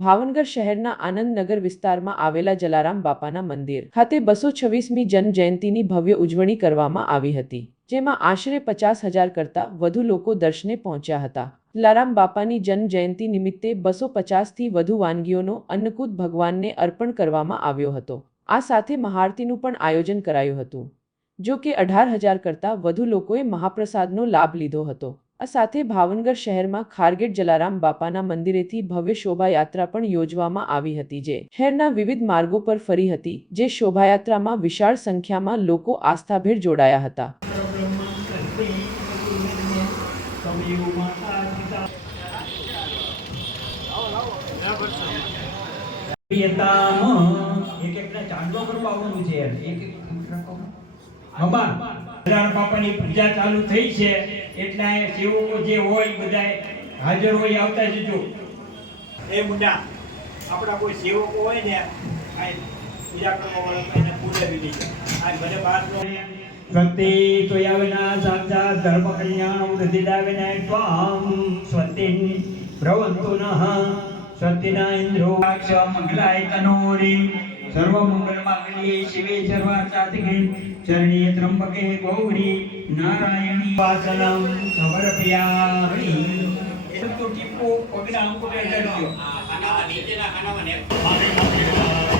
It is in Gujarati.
ભાવનગર શહેરના આનંદનગર વિસ્તારમાં આવેલા જલારામ બાપાના મંદિર ખાતે બસો છવ્વીસમી જન્મ ભવ્ય ઉજવણી કરવામાં આવી હતી, જેમાં આશરે પચાસ હજાર કરતાં વધુ લોકો દર્શને પહોંચ્યા હતા. જલારામ બાપાની જન્મ નિમિત્તે બસો પચાસથી વધુ વાનગીઓનો અન્નકૂટ ભગવાનને અર્પણ કરવામાં આવ્યો હતો. આ સાથે મહાઆરતીનું પણ આયોજન કરાયું હતું જો કે અઢાર હજાર કરતાં વધુ લોકોએ મહાપ્રસાદનો લાભ લીધો હતો. આ સાથે ભાવનગર શહેરમાં ખારગેટ જલારામ બાપાના મંદિરેથી ભવ્ય શોભાયાત્રા પણ યોજવામાં આવી હતી જે શહેરના વિવિધ માર્ગો પર ફરી હતી, જે શોભાયાત્રામાં વિશાળ સંખ્યામાં લોકો આસ્થાભેર જોડાયા હતા. એક કરવા આવવાનું છે એક એક હમા નારાયણ બાપાની પૂજા ચાલુ થઈ છે. એટલે અહીંયા સેવકો જે હોય બધા હાજર હોય આવતા જજો. એ મુંડા આપણા કોઈ સેવકો હોય ને આ પૂજા કરવા વાળા એને બોલાવી લેજો આ સ્વસ્તિ ત્વયાવિના સાક્ષાત ધર્મ કલ્યાણ વૃદ્ધિદાવિના ત્વામ સ્વસ્તિન ભ્રવંતુ નઃ સ્વસ્તિના ઇન્દ્રો અક્ષ મંગલાય તનોરી. સર્વમંગલ માંગલ્યે શિવે સર્વાર્થસાધિકે ચરણીય ત્રંબકે ગૌરી નારાયણી. વાસનમ સમર્પયામિ. એ તો ટીપો પગના અંગૂઠે ચડ્યો નીચેના ખાનામાં ને